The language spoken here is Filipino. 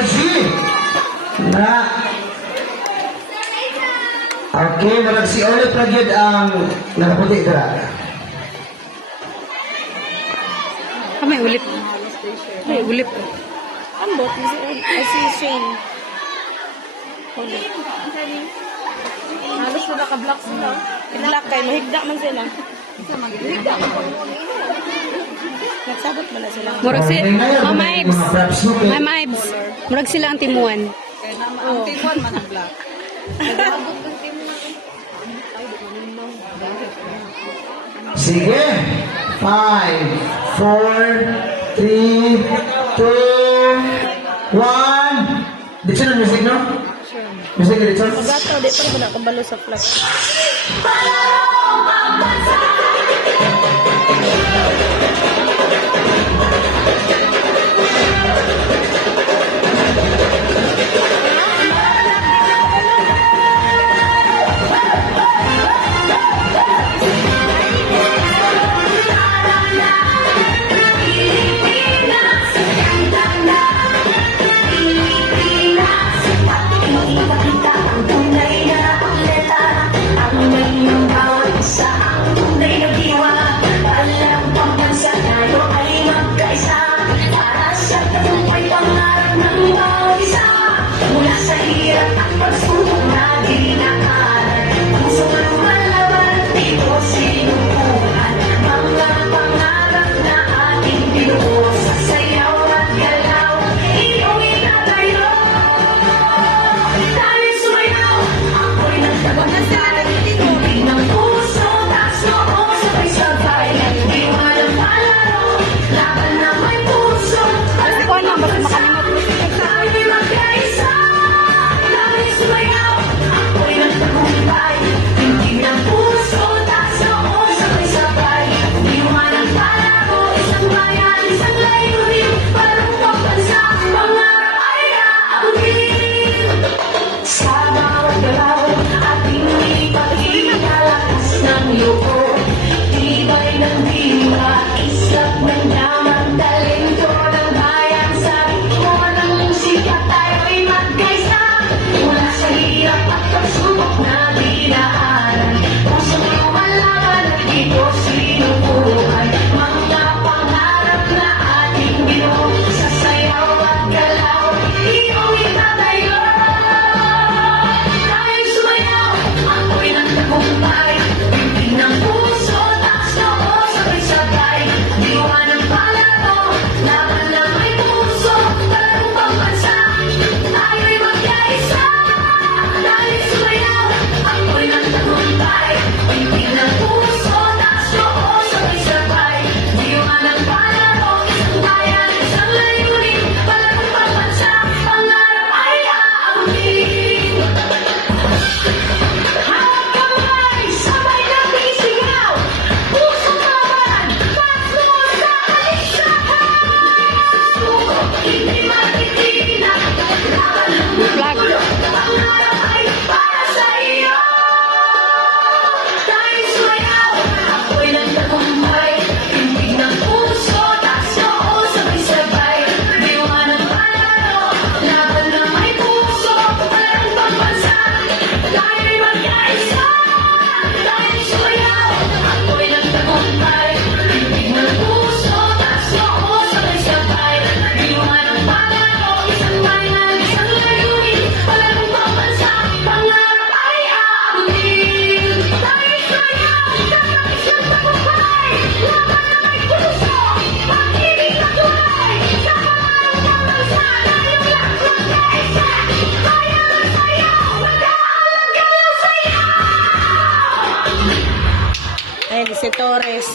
energy. Na. Okay, marag si Olive Ragyod ang nakaputi dara. May ulip. May ulip. Ambot, I see Shane. Halos na naka-block sila. Block kayo, mahigda man sila. Mahigda man po. Nagsabot mo na sila. Murag si Mama Ibs. Mama Ibs. Murag sila ang timuan. Ang timuan man ang block. Sige. 5, 4, 3, 2, 1. Dito na music, no? Music dito. Pagato, di pa rin akong balo sa flag. Ay, si Torres.